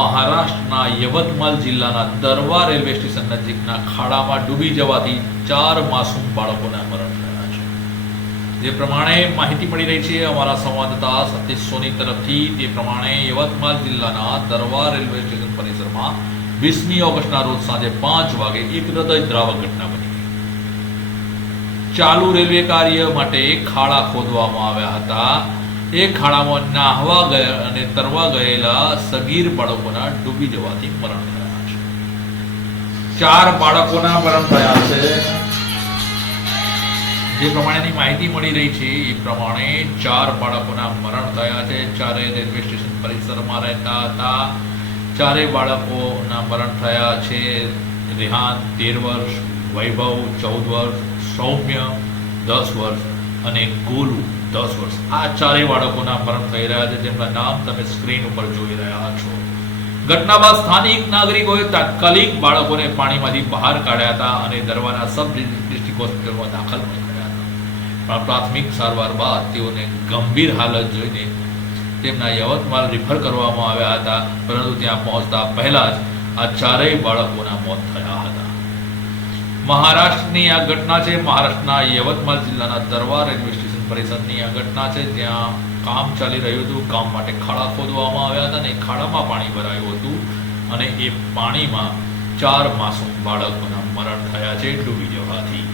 મહારાષ્ટ્રના યવતમાલ જિલ્લાના દરવા railway station નજીકના ખાડામાં ડૂબી જવાથી 4 માસૂમ બાળકોના મરણ થયા છે। જે પ્રમાણે માહિતી મળી રહી છે અમારા સંવાદદાતા સતીશ સોની તરફથી, તે પ્રમાણે યવતમાલ જિલ્લાના દરવા રેલવે સ્ટેશન પરિસરમાં 20મી ઓગસ્ટના રોજ સાંજે 5 વાગે એક હૃદયદ્રાવક ઘટના બની ગઈ। ચાલુ રેલવે કાર્ય માટે ખાડા ખોદવામાં આવ્યા હતા। એ ખાડામાં નાહવા ગયા અને તરવા ગયેલા સગીર બાળકોના ડૂબી જવાથી મરણ થયા છે। 4 બાળકોના મરણ થયા છે। જે પ્રમાણેની માહિતી મળી રહી છે એ પ્રમાણે 4 બાળકોના મરણ થયા છે। ચારે રેલવે સ્ટેશન પરિસરમાં રહેતા હતા। 4 બાળકોના મરણ થયા છે। રેહાન 13 વર્ષ, વૈભવ 14 વર્ષ, સૌમ્ય 10 વર્ષ અને ગોલુ 10 વર્ષ। આ 4 બાળકોના મરણ થઈ રહ્યા છે, જેમના નામ તમે સ્ક્રીન ઉપર જોઈ રહ્યા છો। ઘટના બાદ સ્થાનિક નાગરિકોએ તાત્કાલિક બાળકોને પાણીમાંથી બહાર કાઢ્યા હતા અને દરવાના સબ ડિસ્ટ્રિક્ટ હોસ્પિટલમાં દાખલ પણ કર્યા હતા। પણ પ્રાથમિક સારવાર બાદ તેઓને ગંભીર હાલત જોઈને તેમના યવતમાલ રિફર કરવામાં આવ્યા હતા, પરંતુ ત્યાં પહોંચતા પહેલા જ આ 4 બાળકોના મોત થયા હતા। મહારાષ્ટ્રની આ ઘટના છે। મહારાષ્ટ્રના યવતમાલ જિલ્લાના દરવા રેલવે સ્ટેશન પરિસરની આ ઘટના છે, જ્યાં કામ ચાલી રહ્યું હતું। કામ માટે ખાડા ખોદવામાં આવ્યા હતા અને ખાડામાં પાણી ભરાયું હતું અને એ પાણીમાં 4 માસૂમ બાળકોના મરણ થયા છે ડૂબી જવાથી।